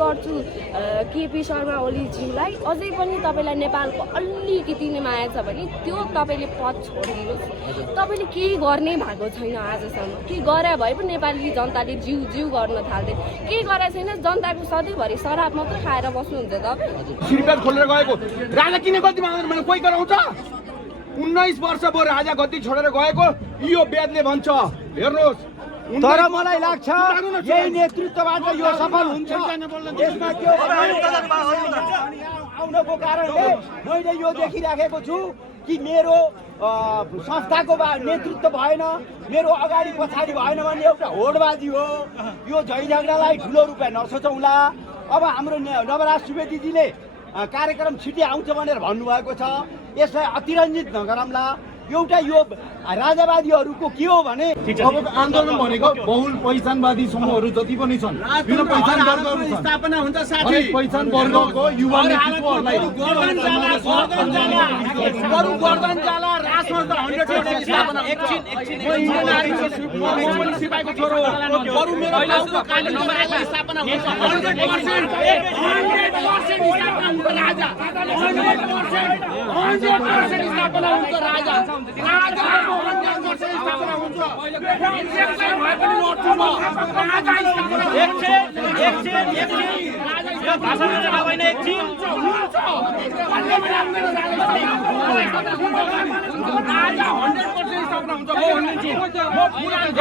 गर्छु केपी शर्मा ओलीज्यूलाई अझै पनि तपाईँलाई नेपालको अलिकति नै माया छ भने त्यो तपाईँले पद छोडिदिनुहोस्। तपाईँले केही गर्ने भएको छैन आजसम्म। के गरे भए पनि नेपाली जनताले जिउ गर्न थाल्दै केही गरेको छैन। जनताको सधैँभरि शराब मात्रै खाएर बस्नुहुन्छ तपाईँ। श्रीपेट खोलेर गएको राजा किन गद्दीमा आउँदैन भने कोही गराउँछ? 19 वर्ष भयो राजा गद्दी छोडेर गएको यो वेदले भन्छ। हेर्नुहोस्, तर मलाई लाग्छ यही नेतृत्वबाट यो सफल हुन्छ। यसमा के आउनको कारणले मैले यो देखिराखेको छु कि मेरो संस्थाको नेतृत्व भएन, मेरो अगाडि पछाडि भएन भने एउटा होडबाजी हो। यो झैझगडालाई ठुलो रूपमा नसोचौँला। अब हाम्रो नवराज सुवेदीजीले कार्यक्रम छिटै आउँछ भनेर भन्नुभएको छ, यसलाई अतिरञ्जित नगरौँला। एउटा यो राजावादीहरूको के हो भने अब आन्दोलन भनेको बहुल पहिचानवादी समूहहरू जति पनि छन्, विभिन्न पहिचान वर्गहरू छन्, स्थापना हुन्छ साथी। हरेक पहिचान वर्गको युवा नेतृत्वहरूलाई गर्दन जाला राजसंस्था 100% स्थापना एकछिन सिपाहीको छोरो बरु मेरो गाउँको कालीगञ्जमा स्थापना हुन्छ 100% स्थापना हुन्छ राजा 100% स्थापना हुन्छ राजा राजाको 100% स्थापना हुन्छ। एकछिन भए पनि नोट्छु म राजा स्थापना एकछिन यो भाषण होइन एकछिन हुन्छ भन्ने बेला राजा 100% स्थापना हुन्छ।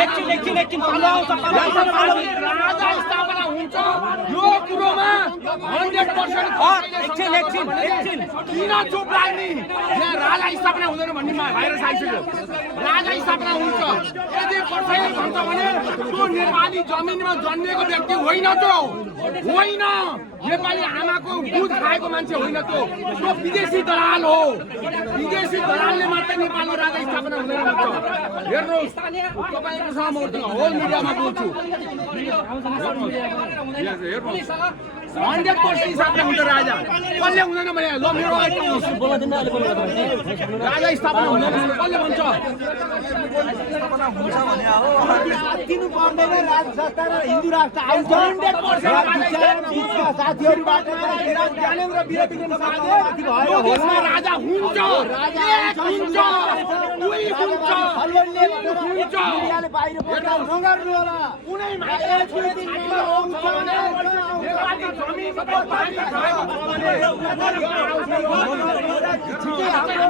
एकछिन पालो आउँछ राजा स्थापना हुन्छ यो कुरोमा 100% एकछिन किन चुप लाग्ने? यहाँ राजा स्थापना हुँदैन भन्ने भाइरस आइसक्यो। राजा स्थापना हुन्छ यदि कसैले भन्छ भने त्यो नेपाली जमिनमा जन्मिएको व्यक्ति होइन, त्यो होइन नेपाली आमाको दुध खाएको मान्छे होइन, त्यो विदेशी दलाल हो। विदेशी दलालले मात्रै नेपालमा राजा स्थापना हुँदैन भन्छ। हेर्नुहोस् तपाईँको सामु होल मिडियामा बोल्छु। 100% स्थापना हुन्छ राजा। कसले हुँदैन भने ल मेरो राजा स्थापना हुँदैन कसले भन्छ? स्थापना हुन्छ भने दिनु पर्दैन। राज संस्था र हिन्दू राष्ट्र आउँछ 100% साथीहरुबाट ज्ञानेन्द्र विरोधीको साथी भयो। देशमा राजा हुन्छ, हुन्छ उही हुन्छ हुन्छ। मिडियाले बाहिर नगर्नु होला। कुनै मान्छे आउँछ भने नेपाली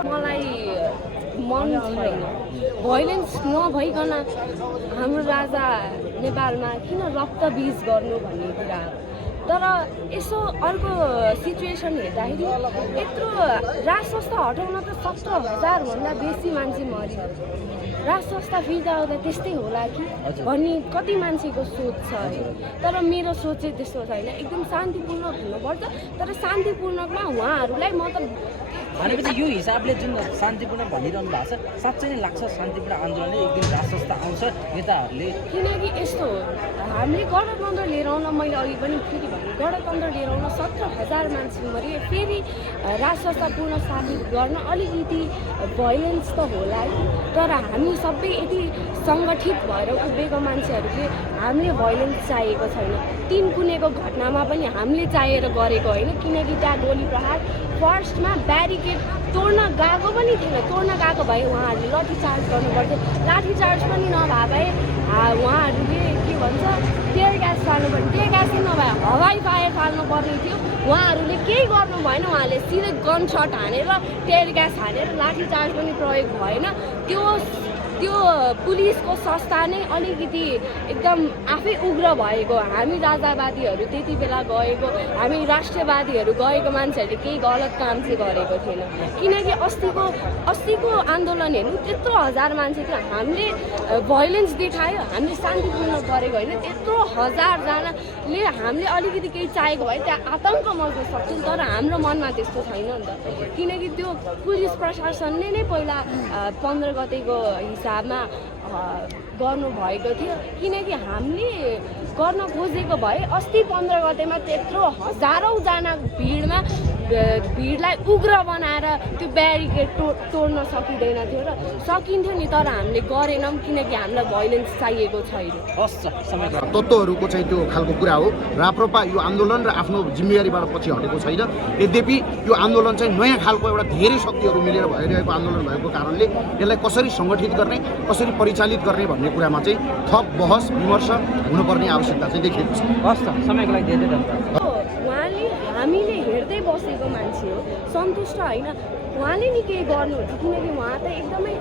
मलाई मन छैन भाइलेन्स नभइकन हाम्रो राजा नेपालमा किन रक्तबीज गर्नु भन्ने कुरा। तर यसो अर्को सिचुएसन हेर्दाखेरि यत्रो राज संस्था हटाउन त 70,000 भन्दा बेसी मान्छे मर्यो। राज संस्था फिर्ता आउँदा त्यस्तै होला कि भन्ने कति मान्छेको सोच छ। तर मेरो सोच चाहिँ त्यस्तो छैन। एकदम शान्तिपूर्ण हुनुपर्छ। तर शान्तिपूर्णमा उहाँहरूलाई म त भनेपछि यो हिसाबले जुन शान्तिपूर्ण भनिरहनु भएको छ साँच्चै नै लाग्छ शान्तिपूर्ण आन्दोलनले एक दिन राज संस्था आउँछ नेताहरूले? किनकि यस्तो हामीले गणतन्त्र लिएर आउन, मैले अघि पनि फेरि भने गणतन्त्र लिएर आउन 70,000 मान्छे मऱ्यो। फेरि राज संस्था पूर्ण स्थापित गर्न अलिकति भाइलेन्स त होला है। तर हामी सबै यति सङ्गठित भएर उभिएको मान्छेहरूले हामीले भाइलेन्स चाहिएको छैन। तीन कुनेको घटनामा पनि हामीले चाहेर गरेको होइन। किनकि त्यहाँ गोली प्रहार फर्स्टमा ब्यारिकेड तोड्न गएको पनि थिएन। तोड्न गएको भए उहाँहरूले लाठीचार्ज गर्नुपर्थ्यो। लाठीचार्ज पनि नभए भए उहाँहरूले के भन्छ टियर ग्यास फाल्नुपर्ने, टियर ग्यास नभए हवाई फायर फाल्नुपर्ने थियो। उहाँहरूले केही गर्नु भएन। उहाँले सिधै गन सट हानेर टियर ग्यास हानेर लाठीचार्ज पनि प्रयोग भएन। त्यो पुलिसको संस्था नै अलिकति एकदम आफै उग्र भएको। हामी राजावादीहरू त्यति बेला गएको, हामी राष्ट्रवादीहरू गएको मान्छेहरूले केही गलत काम चाहिँ गरेको थिएन। किनकि अस्तिको आन्दोलन हेर्नु त्यत्रो हजार मान्छे थियो। हामीले भाइलेन्स देखायो, हामीले शान्तिपूर्ण गरेको होइन। त्यत्रो हजारजनाले हामीले अलिकति केही चाहेको भए त्यहाँ आतङ्क मच्न सक्छौँ। तर हाम्रो मनमा त्यस्तो छैन नि त। किनकि त्यो पुलिस प्रशासनले नै पहिला 15 गतेको हिसाबमा गर्नुभएको थियो किनकि हामीले गर्न खोजेको भए अस्ति 15 गतेमा त्यत्रो हजारौँजना भिडलाई उग्र बनाएर त्यो ब्यारिकेड तोड्न सकिँदैन थियो र सकिन्थ्यो नि तर हामीले गरेनौँ किनकि हामीलाई भाइलेन्स चाहिएको छैन। तत्त्वहरूको चाहिँ त्यो खालको कुरा हो। राप्रपा यो आन्दोलन र आफ्नो जिम्मेवारीबाट पछि हटेको छैन। यद्यपि यो आन्दोलन चाहिँ नयाँ खालको एउटा धेरै शक्तिहरू मिलेर भइरहेको आन्दोलन भएको कारणले यसलाई कसरी सङ्गठित गर्ने कसरी परिचालित गर्ने भन्ने कुरामा चाहिँ थप बहस विमर्श हुनुपर्ने आवश्यकता चाहिँ देखिएको छ। हस् त, समयको लागि धेरै धन्यवाद। उहाँले हामीले हेर्दै बसेको मान्छे हो, सन्तुष्ट होइन। उहाँले नि केही गर्नुहुन्छ किनकि उहाँ त एकदमै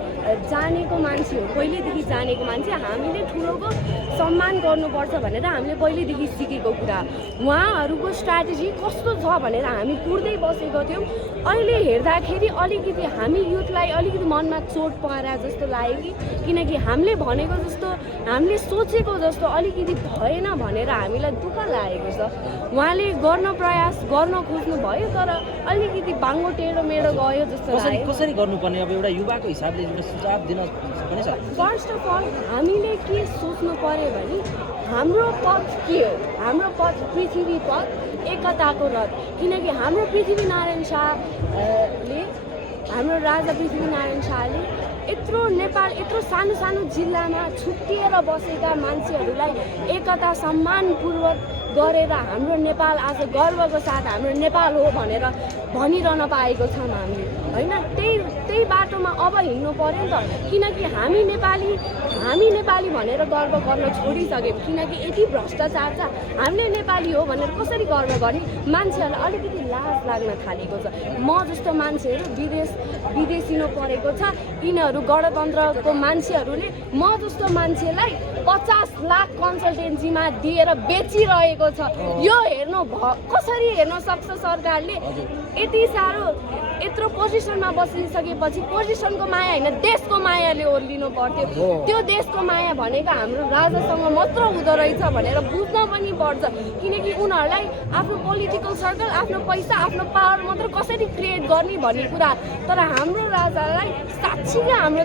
जानेको मान्छे हो, पहिलेदेखि जानेको मान्छे। हामीले ठुलोको सम्मान गर्नुपर्छ भनेर हामीले पहिलेदेखि सिकेको कुरा। उहाँहरूको स्ट्राटेजी कस्तो छ भनेर हामी कुर्दै बसेको थियौँ। अहिले हेर्दाखेरि अलिकति हामी युथलाई अलिकति मनमा चोट परे जस्तो लाग्यो किनकि हामीले भनेको जस्तो हामीले सोचेको जस्तो अलिकति भएन भनेर हामीलाई दुःख लागेको छ। उहाँले गर्न प्रयास गर्न खोज्नु भयो तर अलिकति बाङ्गो टेढो मेढो गयो जस्तो लाग्यो। कसरी गर्नुपर्ने अब एउटा युवाको हिसाबले एउटा सुझाव दिन सक्ने छ? फर्स्ट अफ अल हामीले के सोच्नु पर्यो भने हाम्रो पथ के हो? हाम्रो पथ पृथ्वी पथ, एकताको रथ। किनकि हाम्रो पृथ्वीनारायण शाहले हाम्रो राजा पृथ्वीनारायण शाहले यत्रो नेपाल यत्रो सानो सानो जिल्लामा छुट्टिएर बसेका मान्छेहरूलाई एकता सम्मानपूर्वक गरेर हाम्रो नेपाल आज गर्वको साथ हाम्रो नेपाल हो भनेर भनिरहन पाएको छौँ हामीले होइन। त्यही बाटोमा अब हिँड्नु पर्यो नि त किनकि हामी नेपाली भनेर गर्व गर्न छोडिसक्यौँ किनकि यति भ्रष्टाचार छ। हामीले नेपाली हो भनेर कसरी गर्व गर्ने? मान्छेहरूलाई अलिकति लाज लाग्न थालेको छ। म जस्तो मान्छेहरू विदेशिनु परेको छ, यिनीहरू गणतन्त्रको मान्छेहरूले म जस्तो मान्छेलाई 50 लाख कन्सल्टेन्सीमा दिएर बेचिरहेको छ। यो हेर्नु कसरी हेर्न सक्छ सरकारले? यति साह्रो यत्रो पोजिसनमा बसिसकेपछि पोजिसनको माया होइन देशको मायाले ओर्लिनु पर्थ्यो। त्यो देशको माया भनेको हाम्रो राजासँग मात्र हुँदो रहेछ भनेर बुझ्न पनि पर्छ किनकि उनीहरूलाई आफ्नो पोलिटिकल सर्कल, आफ्नो पैसा, आफ्नो पावर मात्र कसरी क्रिएट गर्ने भन्ने कुरा। तर हाम्रो राजालाई साँच्चै नै हाम्रो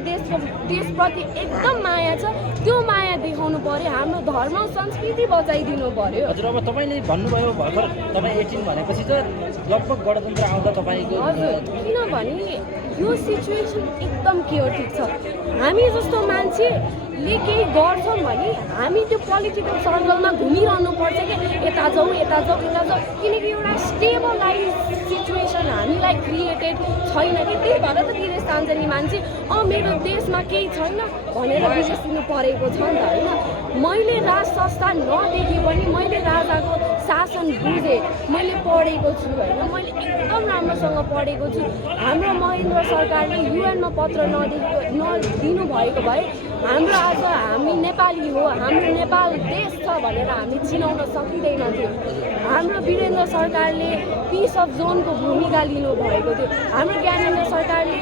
देशप्रति एकदम माया छ। त्यो माया देखाउनु पर्यो। हाम्रो धर्म संस्कृति बचाइदिनु पर्यो। हजुर, अब तपाईँले भन्नुभयो भर्खर तपाईँ 18 भनेपछि त लगभग गणतन्त्र आउँदा तपाईँको हजुर किनभने यो सिचुएसन एकदम केओटिक छ। हामी जस्तो मान्छेले केही गर्छौँ भने हामी त्यो पोलिटिकल सर्कलमा घुमिरहनु पर्छ कि यता जाउँ किनकि एउटा स्टेबलाइज सिचुएसन हामीलाई क्रिएटेड छैन कि त्यही भएर त विदेश जान्छ नि मान्छे। मेरो देशमा केही छैन भनेर विदेशिनु परेको छ नि त होइन। मैले राज संस्था नदेखे पनि मैले राजाको शासन बुझेँ, मैले पढेको छु होइन। मैले एकदम राम्रोसँग पढेको छु। हाम्रो महेन्द्र सरकारले युएनमा पत्र नदिनु भएको भए हाम्रो आज हामी नेपाली हो, हाम्रो नेपाल देश छ भनेर हामी चिनाउन सकिँदैन थियो। हाम्रो वीरेन्द्र सरकारले पिस अफ जोनको भूमिका लिनुभएको थियो। हाम्रो ज्ञानेन्द्र सरकारले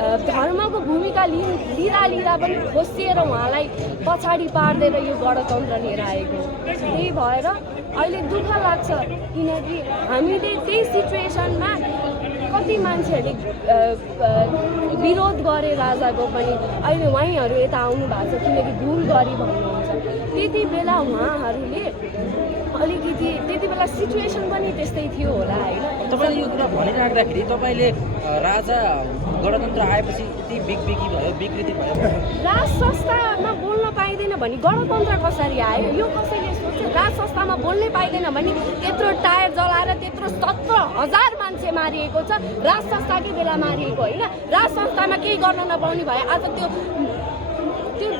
धर्मको भूमिका लिँदा पनि खोसिएर उहाँलाई पछाडि पार्दैन यो गणतन्त्र लिएर आएको। त्यही भएर अहिले दुःख लाग्छ किनकि हामीले त्यही सिचुएसनमा कति मान्छेहरूले विरोध गरे राजाको पनि। अहिले उहाँहरू यता आउनु भएको छ किनकि भुल गरी भन्नुहुन्छ। त्यति बेला उहाँहरूले अलिकति त्यति बेला सिचुएसन पनि त्यस्तै थियो होला होइन। तपाईँले यो कुरा भनिराख्दाखेरि तपाईँले राजा गणतन्त्र आएपछि यति विकृति भयो राज संस्थामा बोल्न पाइँदैन भने गणतन्त्र कसरी आयो? यो कसैले सोच्यो? राज संस्थामा बोल्नै पाइँदैन भने त्यत्रो टायर जलाएर त्यत्रो 17,000 मान्छे मारिएको छ। राज संस्थाकै बेला मारिएको होइन। राज संस्थामा केही गर्न नपाउने भए आज त्यो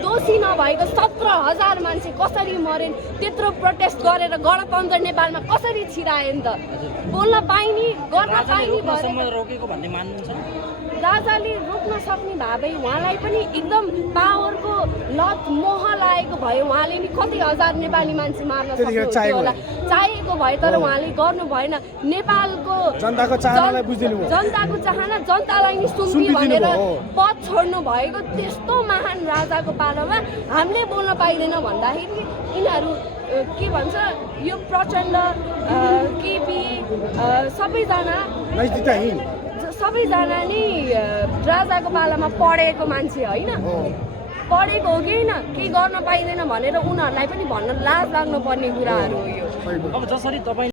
दोषी नभएको 17,000 मान्छे कसरी मरेन्? त्यत्रो प्रोटेस्ट गरेर गणतन्त्र नेपालमा कसरी छिरायो नि त? बोल्न पाइने गर्न पाइने भएर रोकेको भन्ने मान्नुहुन्छ? राजाले रोक्न सक्ने भए उहाँलाई पनि एकदम पावरको लत मोह लागेको भयो। उहाँले नि कति हजार नेपाली मान्छे मार्न सक्नुहुन्थ्यो होला, चाहिएको भए तर उहाँले गर्नु भएन। नेपालको जनताको चाहनालाई बुझिदिनु भयो। जनताको चाहना जनतालाई नि सुम्पी भनेर पद छोड्नु भएको त्यस्तो महान राजाको पालामा हामीले बोल्न पाइँदैन भन्दाखेरि यिनीहरू के भन्छ यो प्रचण्ड केपी सबैजना नै राजाको पालामा पढेको मान्छे होइन। पढेको हो कि होइन केही गर्न पाइँदैन भनेर उनीहरूलाई पनि भन्न लाज लाग्नुपर्ने कुराहरू हो यो अब जसरी तपाईँ